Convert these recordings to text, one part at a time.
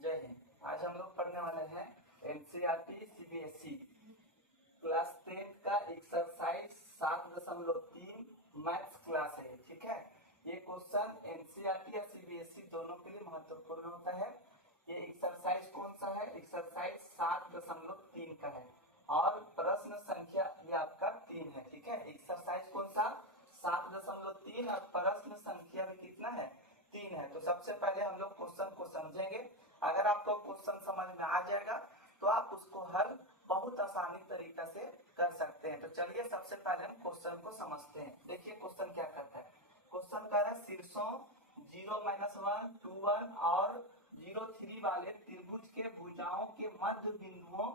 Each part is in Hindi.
जय हिंद। आज हम लोग पढ़ने वाले हैं एनसीईआरटी सीबीएसई क्लास 10 का एक्सरसाइज 7.3 मैथ्स क्लास है। ठीक है, ये क्वेश्चन एनसीईआरटी या सीबीएसई दोनों के लिए महत्वपूर्ण होता है। ये एक्सरसाइज कौन सा है? एक्सरसाइज 7.3 का है और प्रश्न संख्या ये आपका 3 है। ठीक है, एक्सरसाइज कौन सा? 7.3 और प्रश्न संख्या भी कितना है? 3 है। तो सबसे पहले हम लोग क्वेश्चन को समझेंगे। अगर आपको क्वेश्चन समझ में आ जाएगा तो आप उसको हल बहुत आसानी तरीका से कर सकते हैं। तो चलिए सबसे पहले हम क्वेश्चन को समझते हैं। देखिए क्वेश्चन क्या कहता है। क्वेश्चन कह रहा है शीर्षों 0-1, 2-1 और 0-3 वाले त्रिभुज के भुजाओं के मध्य बिंदुओं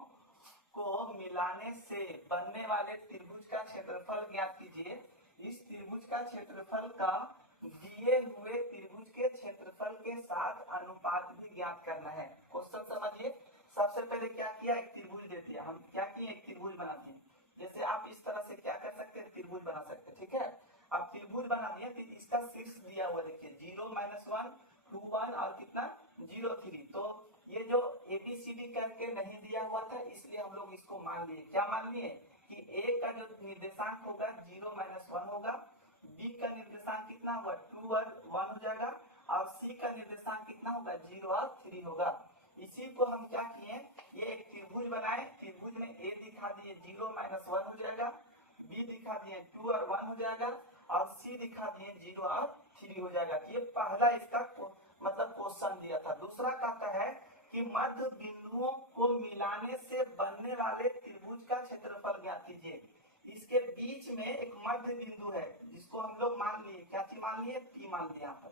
को मिलाने से बनने वाले त्रिभुज का क्षेत्रफल ज्ञात कीजिए। इस त्रिभुज का क्षेत्रफल का दिए हुए त्रिभुज के क्षेत्रफल के साथ अनुपात भी ज्ञात करना है। क्वेश्चन समझिए। सबसे पहले क्या किया, एक त्रिभुज दे दिया। हम क्या किए, एक त्रिभुज बना दिए। जैसे आप इस तरह से क्या कर सकते हैं, त्रिभुज बना सकते हैं। ठीक है, अब त्रिभुज बना दिए तो इसका शीर्ष दिया हुआ देखिए 0-1, 2-1 और कितना 0-3। तो ये जो एबीसीडी करके नहीं दिया हुआ था इसलिए हम लोग इसको मान लिए। क्या मान लिए कि ए का जो निर्देशांक होगा 0-1 होगा, बी का निर्देशांक कितना होगा 2 और 1 हो जाएगा और सी का निर्देशांक कितना होगा 0 और 3 होगा। इसी को हम क्या किए, ये एक त्रिभुज बनाए। त्रिभुज में ए दिखा दिए 0-1 हो जाएगा, बी दिखा दिए 2 और 1 हो जाएगा और सी दिखा दिए 0 और 3 हो जाएगा। ये पहला इसका मतलब क्वेश्चन दिया था। दूसरा कहता है कि मध्य बिंदुओं को मिलाने से बनने वाले त्रिभुज का क्षेत्रफल ज्ञात कीजिए। इसके बीच में एक मध्य बिंदु है जिसको हम लोग मान लिए, क्या चीज मान लिए, पी मान लिया। यहाँ पर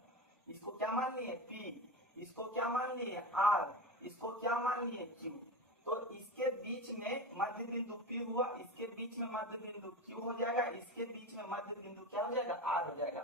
इसको क्या मान लिए, पी। इसको क्या मान लिए, आर। इसको क्या मान लिए, क्यू। तो इसके बीच में मध्य बिंदु पी हुआ, इसके बीच में मध्य बिंदु क्यू हो जाएगा, इसके बीच में मध्य बिंदु क्या हो जाएगा, आर हो जाएगा।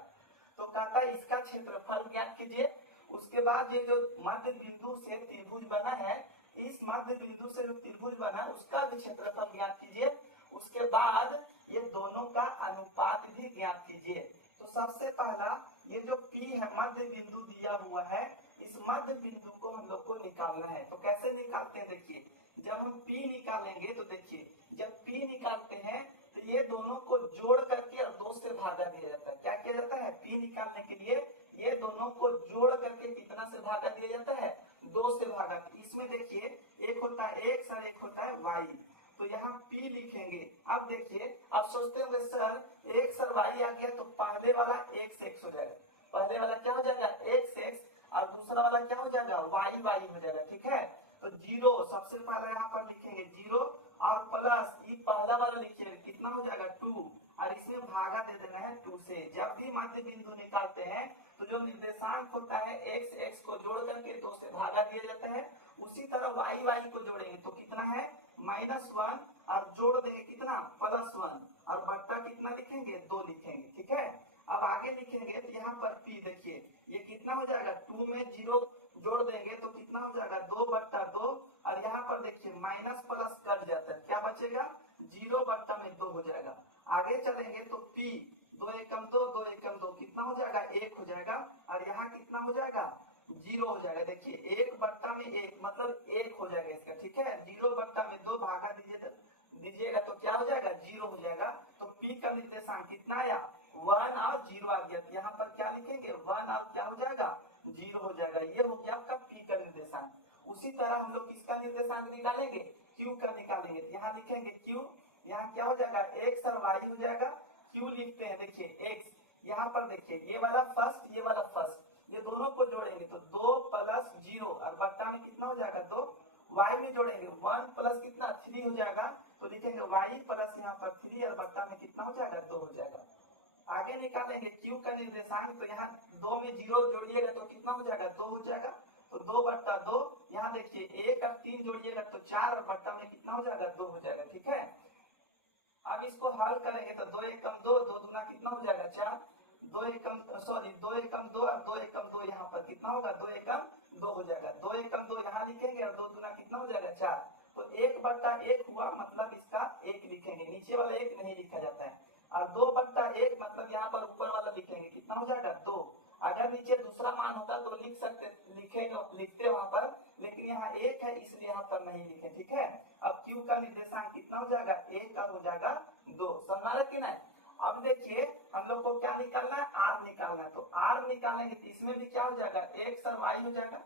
तो कहता है इसका क्षेत्रफल ज्ञात कीजिए। उसके बाद ये जो मध्य बिंदु से त्रिभुज बना है, इस मध्य बिंदु से जो त्रिभुज बना उसका भी क्षेत्रफल ज्ञात कीजिए। उसके बाद ये दोनों का अनुपात भी ज्ञात कीजिए। तो सबसे पहला ये जो P है मध्य बिंदु दिया हुआ है, इस मध्य बिंदु को हम लोग को निकालना है। तो कैसे निकालते हैं, देखिए जब हम P निकालेंगे तो देखिए जब P निकालते हैं तो ये दोनों को जोड़ करके और 2 से भागा दिया जाता है। क्या किया जाता है, P निकालने के लिए ये दोनों को जोड़ करके कितना से भागा दिया जाता है, 2 से भागा। इसमें देखिए एक होता है x और एक होता है y। तो यहाँ P लिखेंगे। अब देखिए, अब सोचते होंगे सर x और y आ गया तो पहले वाला x हो जाएगा, पहले वाला क्या हो जाएगा x और दूसरा वाला क्या हो जाएगा y हो जाएगा। ठीक है, तो 0 सबसे पहले यहाँ पर लिखेंगे 0 और प्लस ये पहला वाला लिखिए कितना हो जाएगा 2 और इसमें भागा दे देना है 2 से। जब भी मध्य बिंदु निकालते हैं तो जो निर्देशांक होता है x को जोड़ करके 2 से भागा दिया जाता है। उसी तरह y को जोड़ेंगे तो कितना है -1 और जोड़ देंगे कितना +1 और बट्टा कितना लिखेंगे 2 लिखेंगे। ठीक है, अब आगे लिखेंगे तो यहाँ पर P देखिए ये कितना हो जाएगा 2 में 0 जोड़ देंगे तो कितना हो जाएगा 2/2 और यहाँ पर देखिए माइनस प्लस कट जाता है, क्या बचेगा 0/2 हो जाएगा। आगे चलेंगे तो P 2 एकम 2 2 एकम 2 कितना हो जाएगा 1 हो जाएगा और यहाँ कितना हो जाएगा 0 हो जाएगा। देखिए 1/1 मतलब 1 हो जाएगा इसका। ठीक है, 0/2 भागा दीजिएगा तो क्या हो जाएगा 0 हो जाएगा। तो P का निर्देशांक कितना आया 1 और 0 आ गया। यहाँ पर क्या लिखेंगे 1 और क्या हो जाएगा 0 हो जाएगा। ये हो गया आपका P का निर्देशांक। उसी तरह हम लोग किसका निर्देशांक निकालेंगे, Q का निकालेंगे। यहाँ लिखेंगे Q, यहाँ क्या हो जाएगा x और y हो जाएगा। Q लिखते हैं देखिए x, यहाँ पर देखिए ये वाला फर्स्ट ये वाला फर्स्ट, ये दोनों को जोड़ेंगे तो 2 + 0 और बट्टा में कितना हो जाएगा 2। y में जोड़ेंगे 1 प्लस कितना 3 हो जाएगा तो लिखेंगे y प्लस यहाँ पर 3 और बट्टा में कितना हो जाएगा 2 हो जाएगा। आगे निकालेंगे Q का निर्देशांक तो यहाँ 2 में 0 जोड़िएगा तो कितना हो जाएगा 2 हो जाएगा। तो 2/2 यहाँ देखिए 1 और 3 जोड़िएगा तो 4 और बट्टा में कितना हो जाएगा 2 हो जाएगा। ठीक है, अब इसको हल करेंगे तो 2 एकम 2 2 दूना कितना हो जाएगा 4, 2 एकम 2 और 2 एकम 2 यहाँ पर कितना होगा 2 एकम 2 हो जाएगा। 2 एकम 2 यहाँ लिखेंगे और 2 दूना कितना हो जाएगा 4। तो 1/1 हुआ मतलब इसका 1 लिखेंगे, नीचे वाला 1 नहीं लिखा जाता है। और 2/1 मतलब यहाँ पर ऊपर वाला लिखेंगे कितना हो जाएगा 2। अगर नीचे दूसरा मान होता तो लिखते वहां पर, लेकिन यहाँ 1 है इसलिए यहाँ पर नहीं लिखे, ठीक है। अब Q का निर्देशांक कितना हो जाएगा, 1 का हो जाएगा 2, समझ रहे कि नहीं। अब देखिए हम लोग को क्या निकालना है, R निकालना है। तो R निकालेंगे तो इसमें भी क्या हो जाएगा, X और Y हो जाएगा।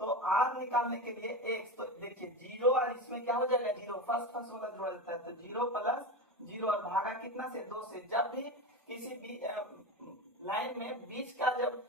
तो R निकालने के लिए X, तो देखिए 0 और इसमें क्या हो जाएगा 0, फर्स्ट वाला जोड़ा जाता है। तो 0 प्लस 0 और भागा कितना से, 2 से। जब भी किसी लाइन में बीच का जब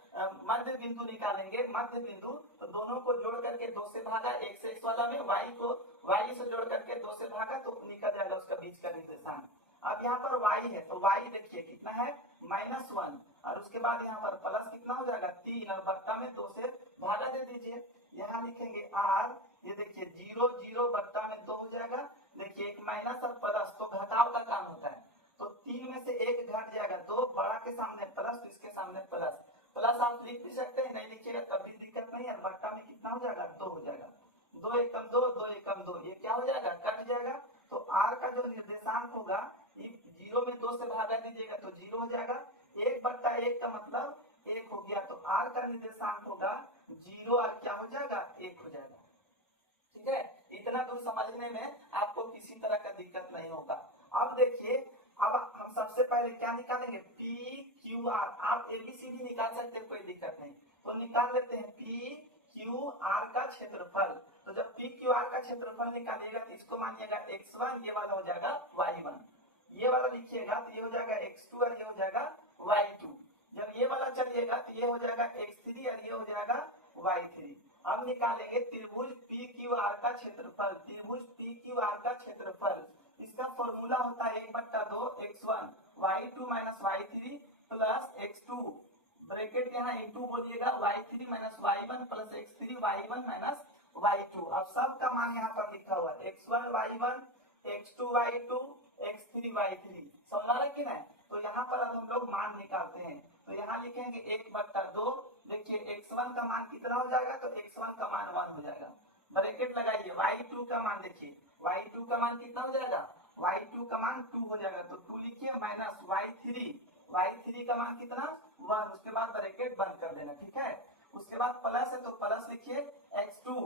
मध्य बिंदु निकालेंगे, मध्य बिंदु, तो दोनों को जोड़ करके 2 से भागा, x वाला में y को y से जोड़ करके 2 से भागा तो निकल जाएगा उसका बीच का निर्देशांक। अब यहाँ पर y है तो y देखिए कितना है -1, और उसके बाद यहाँ पर प्लस कितना हो जाएगा 3, और बट्टा में 2 से भागा दे दीजिए। यहाँ लिखेंगे r, ये देखिए 0 0 बट्टा में 2 हो जाएगा। देखिए एक माइनस और प्लस तो घटाव का काम होता है, तो 3 में से 1 घट जाएगा, 2 बड़ा के सामने प्लस तो इसके सामने प्लस। प्लस आप लिख भी सकते हैं, नहीं लिखिएगा तब भी दिक्कत नहीं है। बट्टा में कितना हो जाएगा 2 हो जाएगा, 2 एकम 2, 2 एकम 2, ये क्या हो जाएगा कट जाएगा। तो r का जो निर्देशांक होगा 0 में 2 से भागा दीजिएगा तो 0 हो जाएगा। 1/1 का मतलब 1 हो गया, तो r का निर्देशांक होगा 0 और क्या हो जाएगा 1 हो जाएगा, ठीक है। इतना दूर समझने में आपको किसी तरह का दिक्कत नहीं होगा। अब देखिए, अब हम सबसे पहले क्या निकालेंगे, पी क्यू आर। आप एबीसीडी निकाल सकते हैं, कोई दिक्कत नहीं। तो निकाल लेते हैं पी क्यू आर का क्षेत्रफल। तो जब पी क्यू आर का क्षेत्रफल निकालिएगा तो इसको मानिएगा x1, ये वाला हो जाएगा y1, ये वाला लिखिएगा तो ये हो जाएगा x2 और ये हो जाएगा y2। जब ये वाला चलिएगा तो ये हो जाएगा x3 और ये हो जाएगा y3। अब निकालेंगे त्रिभुज पी क्यू आर का क्षेत्रफल। त्रिभुज पी क्यू आर का क्षेत्रफल, इसका फॉर्मूला होता है 1/2 x1 y2 minus y3 plus x2, bracket यहाँ इंटू बोलिएगा, y3 minus y1 plus x3 y1 minus y2। अब सब का मान यहाँ पर लिखा हुआ है, x1 y1, x2 y2, x3 y3, समझ रहे कि नहीं। तो यहाँ पर अब हम लोग मान निकालते हैं। तो यहाँ लिखेंगे 1/2, देखिए x1 का मान कितना हो जाएगा, तो x1 का मान 1 हो जाएगा, ब्रैकेट लगाइए। y2 का मान देखिए, y2 का मान कितना हो जाएगा, y2 का मान 2 हो जाएगा, तो 2 लिखिए माइनस y3 का मान कितना 1, उसके बाद ब्रैकेट बंद कर देना, ठीक है। उसके बाद प्लस है तो प्लस लिखिए x2,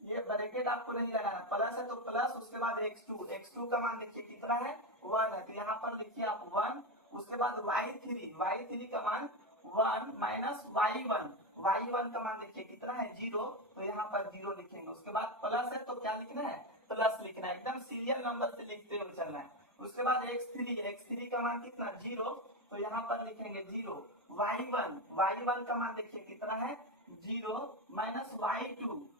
ये ब्रैकेट आपको नहीं लगाना, प्लस है तो प्लस, उसके बाद x2 का मान देखिए कितना है 1 है, तो यहाँ पर लिखिए आप 1। उसके बाद y3 का मान 1 माइनस y1 का मान देखिए कितना है 0, तो यहाँ पर 0 लिखेंगे। उसके बाद प्लस है तो क्या लिखना है, प्लस लिखना है, एकदम सीरियल नंबर से लिखते हुए चलना है। उसके बाद x3 का मान कितना 0, तो यहाँ पर लिखेंगे 0। y1 का मान देखिए कितना है 0 माइनस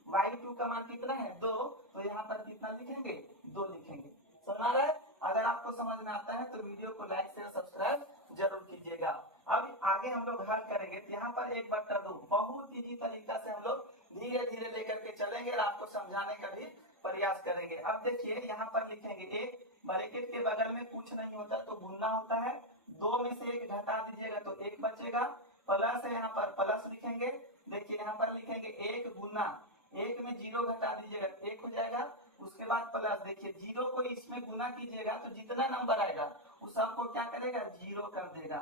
y2 का मान कितना है 2, तो यहाँ पर कितना लिखेंगे 2 लिखेंगे। समझ रहा है। अगर आपको समझ में आता है तो वीडियो को लाइक शेयर सब्सक्राइब जरूर कीजिएगा। अब आगे हम लोग हल करेंगे, तो यहाँ पर 1/2 बहुत इजी तरीका से हम लोग धीरे धीरे लेकर के चलेंगे और आपको समझाने का भी प्रयास करेंगे। अब देखिए यहाँ पर लिखेंगे 1, ब्रैकेट के बगल में कुछ नहीं होता तो गुना होता है, 2 में से 1 घटा दीजिएगा तो 1 बचेगा, प्लस है यहाँ पर प्लस लिखेंगे। देखिए यहाँ पर लिखेंगे 1 गुना 1 में 0 घटा दीजिएगा 1 हो जाएगा। उसके बाद प्लस, देखिए 0 को इसमें गुना कीजिएगा तो जितना नंबर आएगा उस सबको क्या करेगा 0 कर देगा,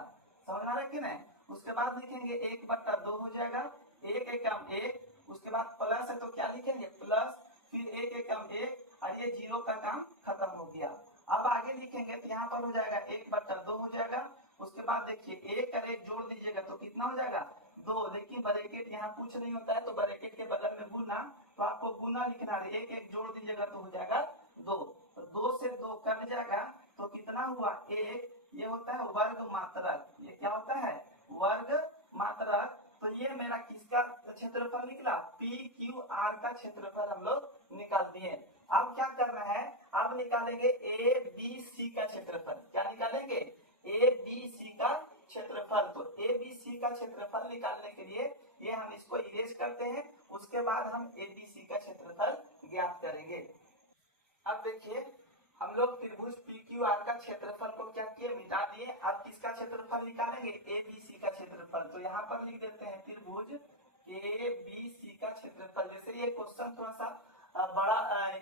समझ आ रहा है कि नहीं। उसके बाद लिखेंगे 1/2 हो जाएगा, 1 एकम 1, उसके बाद प्लस है तो क्या लिखेंगे प्लस, फिर 1 एकम 1, और ये 0 का काम खत्म हो गया। अब आगे लिखेंगे तो यहाँ पर हो जाएगा 1/2 हो जाएगा। उसके बाद देखिए 1 और 1 जोड़ दीजिएगा तो कितना हो जाएगा 2। देखिए ब्रैकेट यहाँ कुछ नहीं होता है तो ब्रैकेट के बगल में गुना, तो आपको गुना लिखना है, 1 जोड़ दीजिएगा तो हो जाएगा 2। तो 2 से 2 कट जाएगा तो कितना हुआ 1, ये होता है वर्ग मात्रक, ये क्या होता है वर्ग मात्रक। तो ये मेरा किसका क्षेत्रफल निकला, पी क्यू आर का क्षेत्रफल हम लोग निकाल दिए। अब क्या करना है, अब निकालेंगे ए बी सी का क्षेत्रफल। क्या निकालेंगे, ए बी सी का क्षेत्रफल। तो ए बी सी का क्षेत्रफल निकालने के लिए ये हम इसको इरेज करते हैं, उसके बाद हम ए बी सी का क्षेत्रफल ज्ञात करेंगे। अब देखिए हम लोग त्रिभुज पी क्यू आर का क्षेत्रफल को क्या किए, मिटा दिए। अब किसका क्षेत्रफल निकालेंगे, ए बी सी का क्षेत्रफल। तो यहाँ पर लिख देते हैं त्रिभुज ए बी सी का क्षेत्रफल। जैसे ये क्वेश्चन थोड़ा सा बड़ा,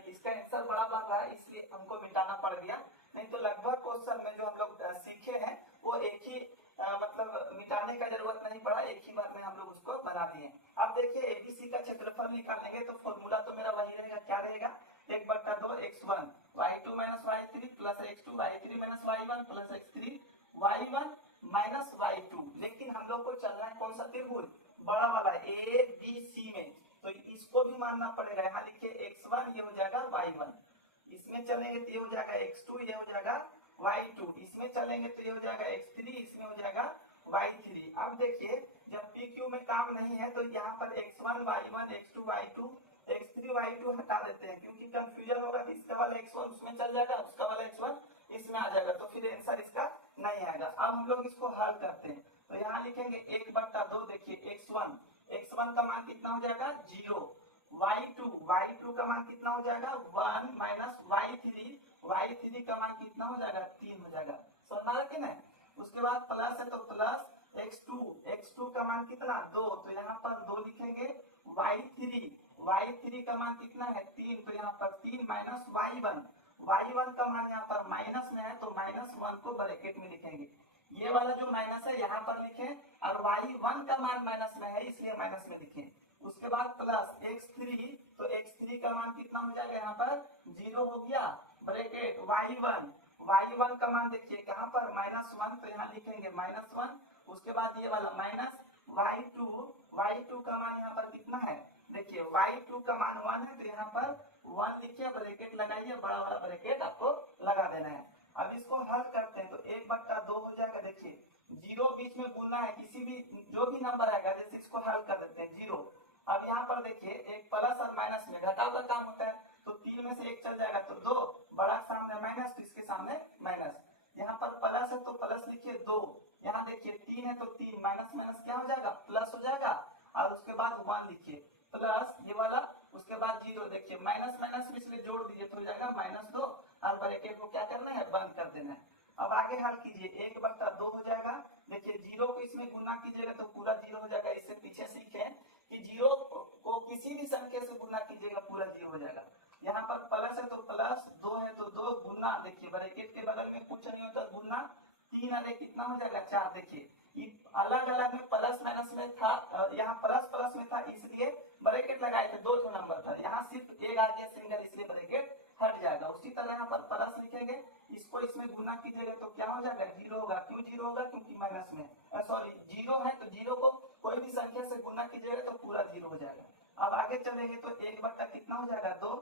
इसका आंसर बड़ा बन रहा है इसलिए हमको मिटाना पड़ गया, नहीं तो लगभग क्वेश्चन में जो हम लोग सीखे हैं वो एक ही मतलब मिटाने का जरूरत नहीं पड़ा, एक ही बार में हम लोग उसको बना दिए। अब देखिए एबीसी ABC का क्षेत्रफल निकालेंगे तो फॉर्मूला तो मेरा वही रहेगा, क्या रहेगा, 1/2 x1 y2 minus y3 plus x2 y3 minus y1 plus x3 y1 minus y2। लेकिन हम लोग को चलना है कौन सा त्रिभुज, बड़ा वाला ABC में, तो इसको भी मानना पड़ेगा। यहाँ लिखिए x1 ये हो जाएगा y1, इसमें चलेंगे तो ये हो जाएगा x2 ये हो जाएगा y2, इसमें चलेंगे तो ये हो जाएगा x3 इसमें हो जाएगा y3। अब देखिए जब PQ में काम नहीं है तो यहाँ पर x1 y1 x2 y2 x3 y2 हटा देते हैं, क्योंकि कंफ्यूजन होगा कि इसका वाला x1 उसमें चल जाएगा, उसका वाला x1 इसमें आ जाएगा, तो फिर आंसर इसका नहीं आएगा। अब हम लोग इसको हल करते हैं, तो यहाँ लिखेंगे 1/2, देखिए x1 का मान कितना हो जाएगा 0, y2 का मान कितना हो जाएगा 1 माइनस y3 का मान कितना हो जाएगा 3 हो जाएगा, समझ रहे कि नहीं। उसके बाद प्लस है तो प्लस x2 का मान कितना 2, तो यहाँ पर 2 लिखेंगे, y3 का मान कितना है 3, तो यहाँ पर 3 माइनस y1 का मान यहाँ पर माइनस में है तो -1 को ब्रैकेट में लिखेंगे, ये वाला जो माइनस है यहाँ पर लिखें, और y1 का मान माइनस में है इसलिए माइनस में लिखें। उसके बाद प्लस x3, तो x3 का मान कितना हो जाएगा यहाँ पर 0 हो गया, ब्रैकेट y1 का मान देखिए कहाँ पर -1, तो यहाँ लिखेंगे -1। उसके बाद ये वाला माइनस y2 का मान यहाँ पर कितना है, देखिए y2 का मान 1 है तो यहाँ पर 1 लिखिए, ब्रैकेट लगाइए, बड़ा वाला ब्रैकेट आपको लगा देना है। अब इसको हल करते हैं तो 1/2 हो जाएगा, देखिए 0 बीच में गुना है, किसी भी जो भी नंबर आएगा जैसे इसको हल कर देते हैं 0। अब यहाँ पर देखिए एक प्लस और माइनस में घटाव का काम होता है, तो 3 में से 1 चल जाएगा तो 2, बड़ा सामने माइनस तो इसके सामने माइनस, यहाँ पर प्लस है तो प्लस लिखिए 2, यहाँ देखिए 3 है तो 3 माइनस क्या हो जाएगा प्लस हो जाएगा, और उसके बाद 1 लिखिए प्लस ये वाला, उसके बाद 0, देखिए माइनस इसलिए जोड़ दीजिए तो हो जाएगा -2, और ब्रैकेट को क्या करना है बंद कर देना है। अब आगे हल कीजिए 1/2 हो जाएगा, देखिए 0 को इसमें गुना कीजिएगा तो पूरा 0 हो जाएगा, इससे पीछे सीखें कि 0 को किसी भी संख्या से गुना कीजिएगा पूरा 0 हो जाएगा। यहाँ पर प्लस है तो प्लस, 2 है तो 2 गुना, देखिए ब्रैकेट के बगल में कुछ नहीं होता गुना, 3 अरे कितना हो जाएगा 4, देखिए अलग अलग में प्लस माइनस में था, यहाँ प्लस में था इसलिए ब्रैकेट लगाए थे, 2 नंबर था, यहाँ सिर्फ एक आ गया सिंगल इसलिए ब्रैकेट हट जाएगा। उसी तरह यहाँ पर प्लस लिखेंगे, इसको इसमें गुना कीजिएगा तो क्या हो जाएगा 0 होगा, क्यों 0 होगा क्योंकि माइनस में सॉरी 0 है, तो 0 को कोई भी संख्या से गुना कीजिएगा तो पूरा 0 हो जाएगा। अब आगे चलेंगे तो 1/2 कितना हो जाएगा 2,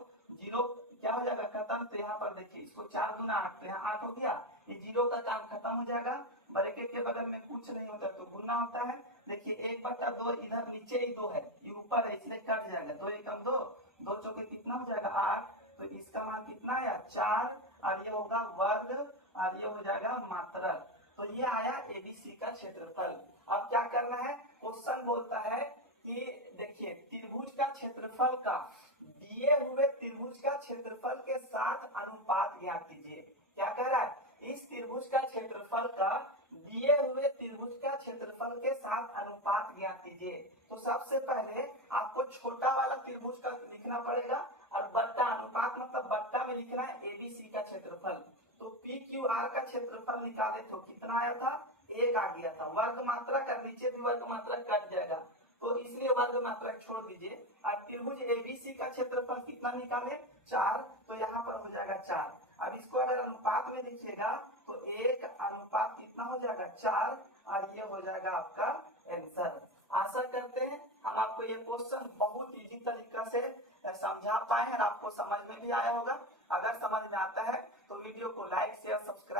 0 क्या हो जाएगा खत्म, तो यहाँ पर देखिए इसको 4 गुना 8, तो यहाँ 8 हो गया, ये 0 का काम खत्म हो जाएगा, ब्रैकेट के बगल में कुछ नहीं होता तो गुना होता है, देखिए 1/2 इधर नीचे ही 2 है, ये ऊपर है इसलिए कट जाएगा, 2 एकम 2, 2 चौके कितना हो जाएगा 8, तो इसका मान कितना आया 4, और ये होगा वर्ग, और ये हो जाएगा मात्रक। तो ये आया ABC का क्षेत्रफल। अब क्या करना है, क्वेश्चन बोलता है कि देखिए त्रिभुज का क्षेत्रफल का दिए हुए त्रिभुज का क्षेत्रफल के साथ अनुपात ज्ञात कीजिए। क्या कह रहा है, इस त्रिभुज का क्षेत्रफल का दिए हुए त्रिभुज का क्षेत्रफल के साथ अनुपात ज्ञात कीजिए। तो सबसे पहले आपको छोटा वाला त्रिभुज का लिखना पड़ेगा, और बट्टा अनुपात मतलब बट्टा में लिखना है ABC का क्षेत्रफल। तो PQR का क्षेत्रफल निकाले तो कितना आया था 1 आ गया था, वर्ग मात्रक और नीचे भी वर्ग मात्रक कट जाएगा तो इसलिए वर्ग मात्रक छोड़ दीजिए, और त्रिभुज ABC का क्षेत्रफल कितना निकाले 4, तो यहाँ पर हो जाएगा 4। अब इसको अगर अनुपात में लिखिएगा तो 1 अनुपात कितना हो जाएगा 4, और ये हो जाएगा आपका आंसर। आशा करते हैं हम आपको ये क्वेश्चन बहुत इजी तरीका से समझा पाए और आपको समझ में भी आया होगा। अगर समझ में आता है तो वीडियो को लाइक शेयर सब्सक्राइब